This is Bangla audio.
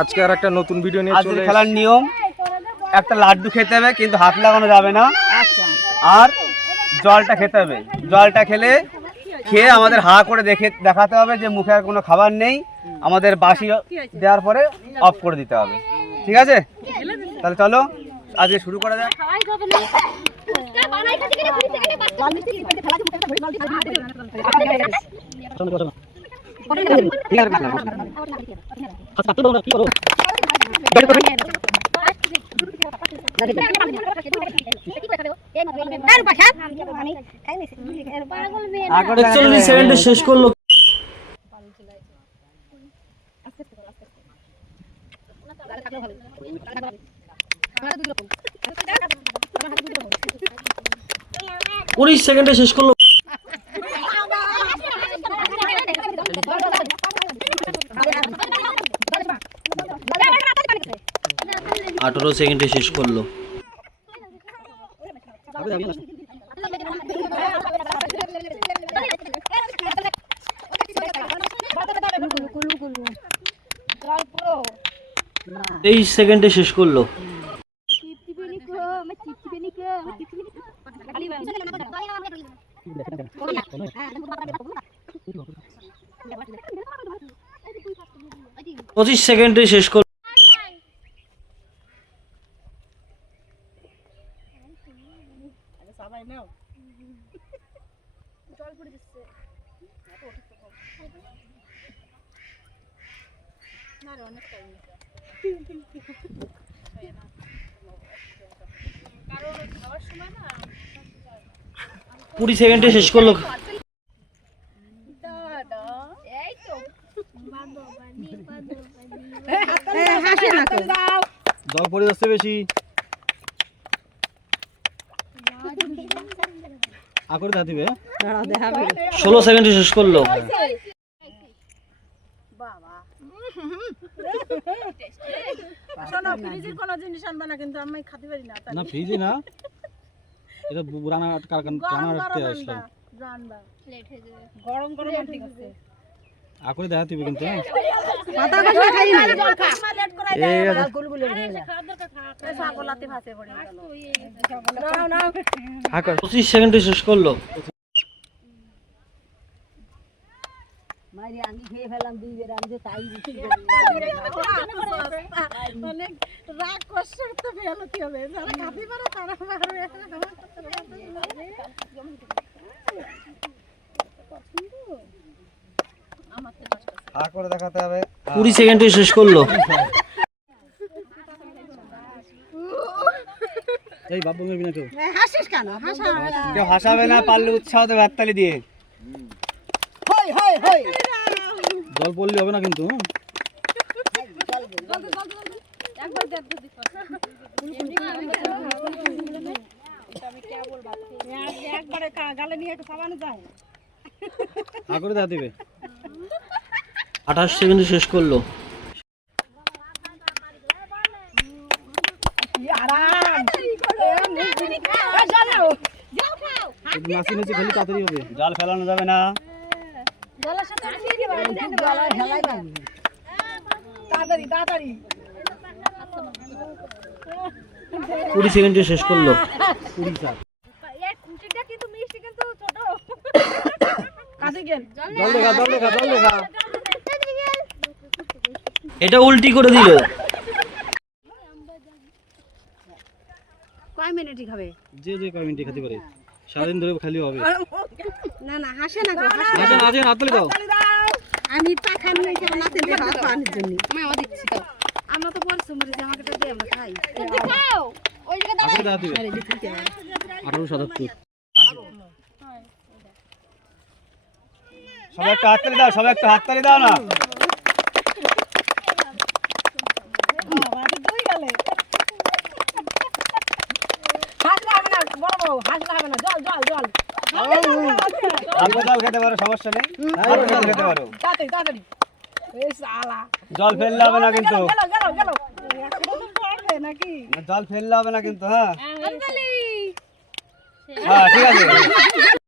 আজকে আর একটা নতুন ভিডিও নিয়ে চলে খেলার নিয়ম একটা লাড্ডু খেতে হবে কিন্তু হাত লাগানো যাবে না আর জলটা খেতে হবে জলটা খেয়ে আমাদের হা করে দেখাতে হবে যে মুখে আর কোনো খাবার নেই আমাদের বাসি দেওয়ার পরে অফ করে দিতে হবে ঠিক আছে তাহলে চলো আজকে শুরু করা যাক শেষ করলো উনিশ সেকেন্ডে শেষ করলো 18 সেকেন্ডে শেষ করলো 23 সেকেন্ডে শেষ করলো 25 সেকেন্ডে শেষ করলো 20 সেকেন্ডে শেষ করলো জল পড়ে যাচ্ছে বেশি আকরে দা দিবে 16 সেকেন্ডে শেষ করলো বাবা শোনো ফ্রিজের কোনো জিনিস আনবা না কিন্তু আমি খেতে পারি না না ফ্রিজে না এটা রান্না কারখানা রাখতে আসলো জানবা লেট হয়ে যাবে গরম গরম ঠিক আছে আকরে দেখা দিবে কিন্তু পাতা কষা খাই না জল খা লেট করাই দেয় গুলগুলে হয়ে যায় খাওয়ার দরকার খা সকলাতে ভাসে পড়ে গেল নাও নাও আকর 25 সেকেন্ডে শেষ করলো মাইরি আমি খেয়ে ফেলাম দুই বের আমি যে তাই দিছি মানে রাগ কষ্ট তো ফেলো কি হবে যারা খাতে পারে তারা পারবে আকরে দেখাতে হবে 20 সেকেন্ডে শেষ করলো এই বাবু মেরবি না কেউ হাসিস কেন হাসা কেউ হাসাবে না পারলে উৎসাহ দেবে হাততালি দিয়ে হই হই হই জল পড়লে হবে না কিন্তু একবার দেখ একবারে গালে নিয়ে একটু খাওয়ানো যায় আকরে দেখা দিবে 28 সেকেন্ডে শেষ করলো নাচি নাচি খালি তাড়াতাড়ি হবে জল ফেলানো যাবে না তাড়াতাড়ি তাড়াতাড়ি 20 সেকেন্ডে শেষ করলো 20 কিন্তু মিষ্টি কিন্তু ছোট জল দেখা এটা উল্টি করে দিল কয় মিনিটই খাবে যে কয় মিনিটে খেতে পারে সারাদিন ধরে খালি হবে না না হাসে না হাসেন হাততালি দাও আমি টাকা নিয়ে নাতে দেব খাওয়ানোর জন্য আমি দিচ্ছি তো আমরা তো পরিশ্রম করে যে আমাকে দিয়ে আমরা খাই খাও ওই জায়গা দাও দিবে 1877 সবাই একটা হাততালি দাও না জল খেতে পারো সমস্যা নেই জল খেতে পারো জল ফেললে হবে না কিন্তু জল ফেললে হবে না কিন্তু হ্যাঁ হ্যাঁ ঠিক আছে